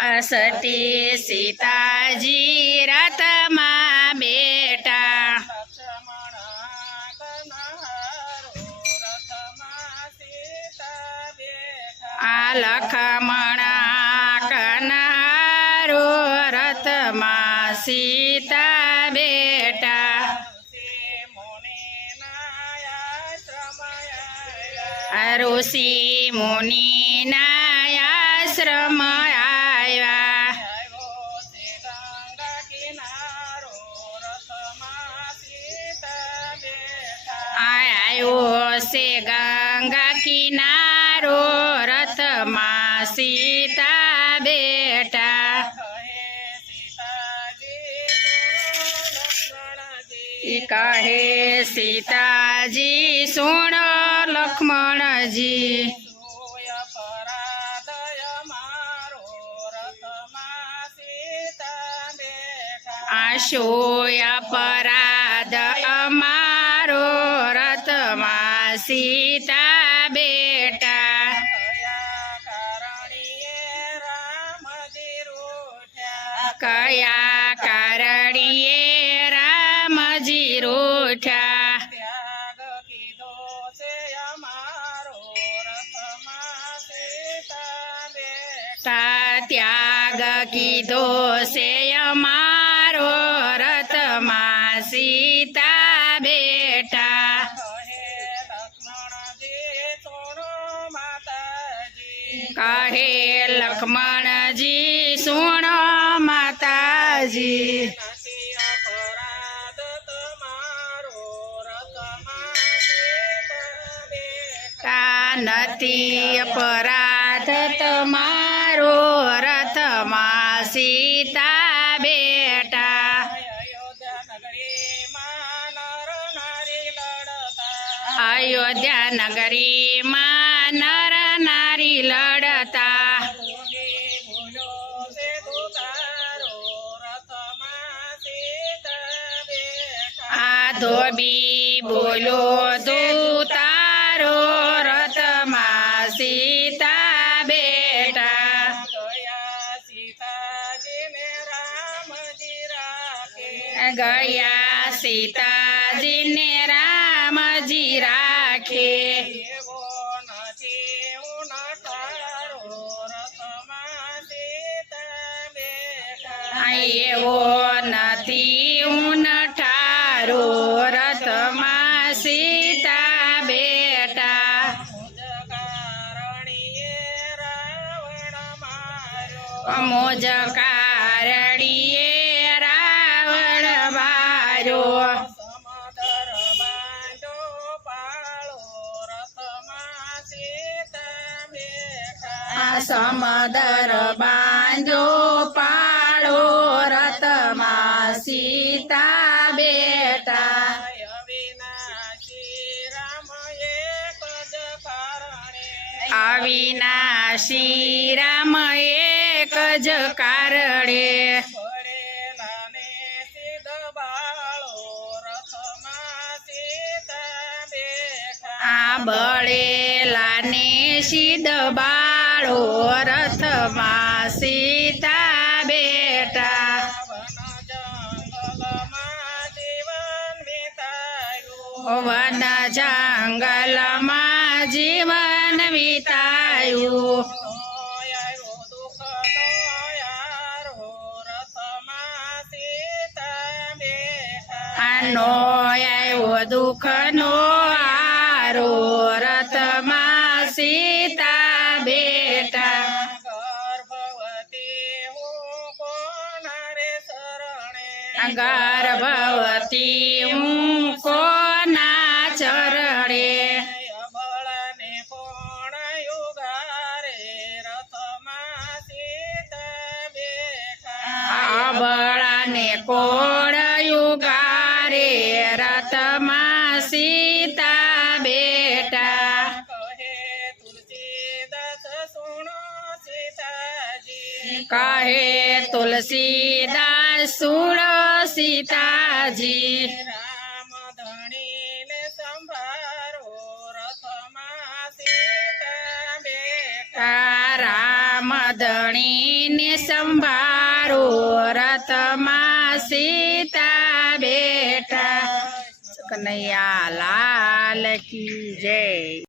સતી સીતાજી રથમાં બેઠા આ લખમણા કનહારો રથમાં સીતા બેઠા ઋષિ મુનિના આશ્રમ આવ્યા આવ્યો છે ગંગા કિનારો રથમાં સીતા બેઠા કહે સીતાજી સુણો લક્ષ્મણજી આશોય અપરાધ અમારો રથમાં સીતા બેઠા કયા કારણીએ રામજી રૂઠ્યા ત્યાગ કીધો છે અમારો રથમાં સીતા બેઠા કહે લક્ષ્મણજી સુણો માતાજી નથી અપરાધ તમારો રથમાં સીતા બેઠા અયોધ્યા નગરીમાં નર નારી લડતા આ ધોબી બોલો દૂતારો રથમાં સીતા બેઠા ગયા સીતાજીને રામજી રાખે એવો નથી હું ઠારો રથમાં સીતા બેઠા મોજ કારણીએ રાવણ માર્યો સમદર બાંધો પાળો રથમાં સીતા બેઠા અવિનાશી રામ એક જ કારણે આ બળેલાને સિદ્ધ બાળો રથમાં સીતા બેઠા વન જંગલમાં જીવન વિતાયું આનો આવ્યો દુઃખનો આરો રથમાં સીતા બેઠા ગર્ભવતી હું કોના ચરણે અબળાને કોણ યુગારે રથમાં સીતા બેઠા કહે તુલસીદાસ સુણો સીતાજી રામ રામધણીને સંભાળો રથમાં સીતા બેઠા કનૈયા લાલ કી જય।